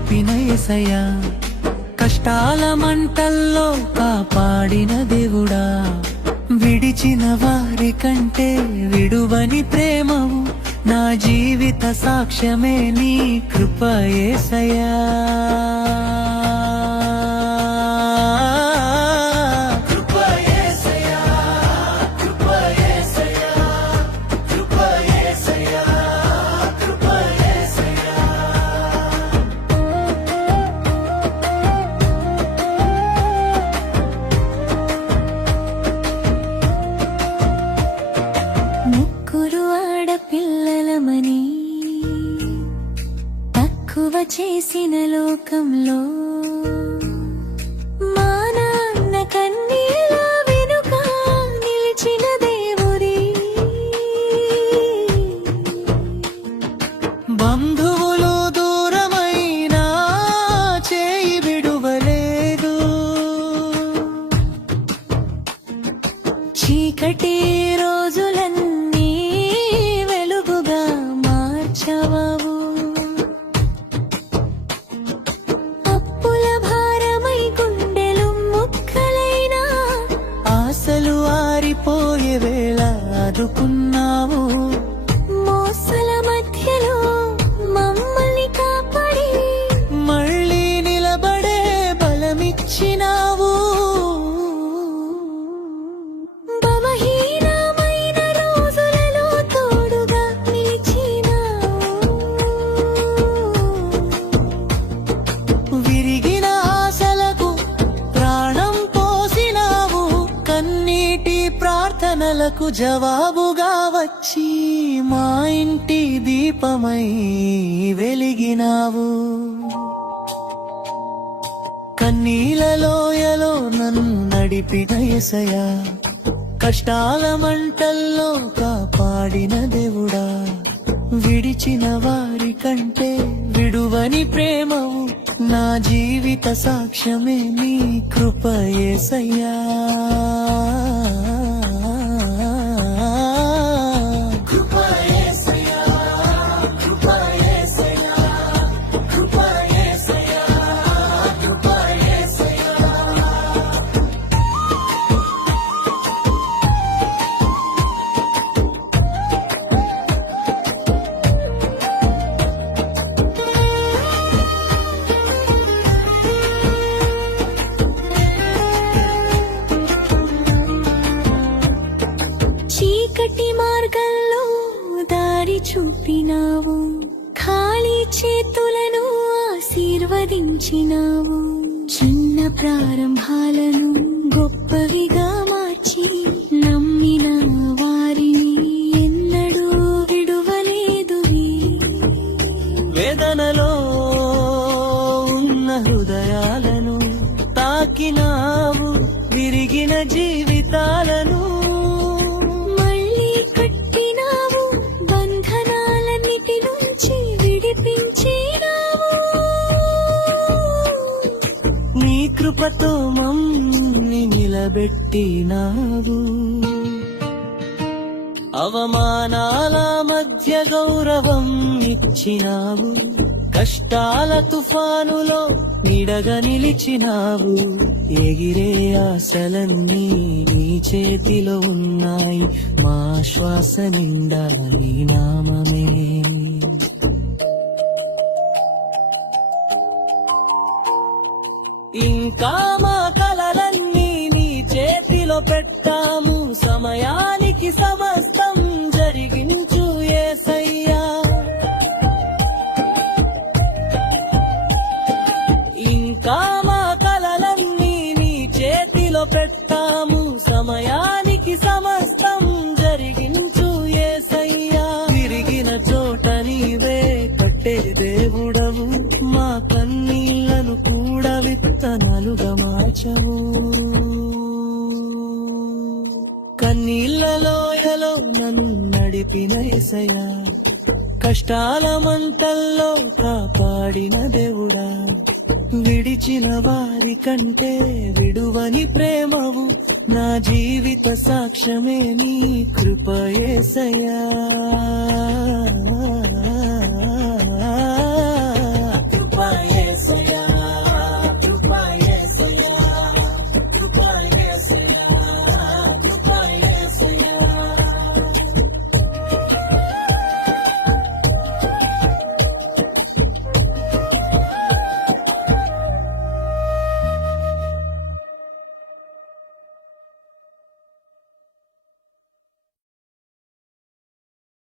నడిపిన యేసయ్యా, కష్టాల మంటల్లో కాపాడిన దేవుడా, విడిచిన వారి కంటే విడువని ప్రేమవు, నా జీవిత సాక్ష్యమే నీ కృప యేసయ్యా. ముగ్గురు ఆడపిల్లలమని తక్కువ చేసిన లోకంలో మా నాన్న కన్నీళ్ళ వెనుక నిలిచిన దేవుడి, బంధువులు దూరమైనా చేయి విడువలేదు, చీకటి రోజులన్నీ వెలుగుగా మార్చవవు, అప్పుల భారమై గుండెలు ముక్కలైనా ఆశలు ఆరిపోయే వేళ ఆదుకున్నావు, మోసల మధ్యలో మమ్మల్ని కాపాడి మళ్ళీ నిలబడే బలమిచ్చినావు. బలహీనమైన రోజులలో తోడుగా నిలిచినావు, విరిగిన ఆశలకు ప్రాణం పోసినావు, కన్నీటి ప్రార్థనలకు జవాబుగా వచ్చి మా ఇంటి దీపమై వెలిగినావు. కన్నీల లోయలో నన్ను నడిపిన యేసయ్యా, కష్టాల మంటల్లో కాపాడిన దేవుడా, విడిచిన వారి కంటే విడువని ప్రేమవు, నా జీవిత సాక్ష్యమే నీ కృప యేసయ్యా. కృప యేసయ్యా, కృప యేసయ్యా, కృప యేసయ్యా, కృప యేసయ్యా. చీకటి మార్గంలో దారి చూపినావు, ఖాళీ చేతులను ఆశీర్వదించినావు, చిన్న ప్రారంభాలను గొప్పవిగా మార్చి నమ్మిన వారిని ఎన్నడూ విడువలేదు. వేదనలో ఉన్న హృదయాలను తాకినావు, విరిగిన జీవితాలను మళ్ళీ కట్టినావు, బంధనాలన్నిటి నుంచి విడిపించినావు, నీ కృపతో మమ్మల్ని నిలబెట్టినావు, అవమానాల మధ్య గౌరవం ఇచ్చినావు, కష్టాల తుఫానులో నీడగా నిలిచినావు, ఎగిరే ఆశలన్నీ నీ చేతిలో ఉన్నాయి, మా శ్వాస నిండా నీ నామమే. ఇంకా మా కలలన్నీ నీ చేతిలో పెట్టాము, సమయానికి సమస్తం జరిగించు యేసయ్యా. ఇంకా మా కలలన్నీ నీ చేతిలో పెట్టాము, సమయానికి సమస్తం జరిగించు యేసయ్యా. విరిగిన చోట నీవే కట్టే దేవుడవు, మా కన్నీళ్లను కూడా విత్తనాలుగా మార్చవు. కన్నీళ్ల లోయలో నన్ను నడిపిన యేసయ్యా, కష్టాల మంటల్లో కాపాడిన దేవుడా, విడిచిన వారి కంటే విడువని ప్రేమవు, నా జీవిత సాక్ష్యమే నీ కృప యేసయ్యా. కృప దేవా యేసయ్యా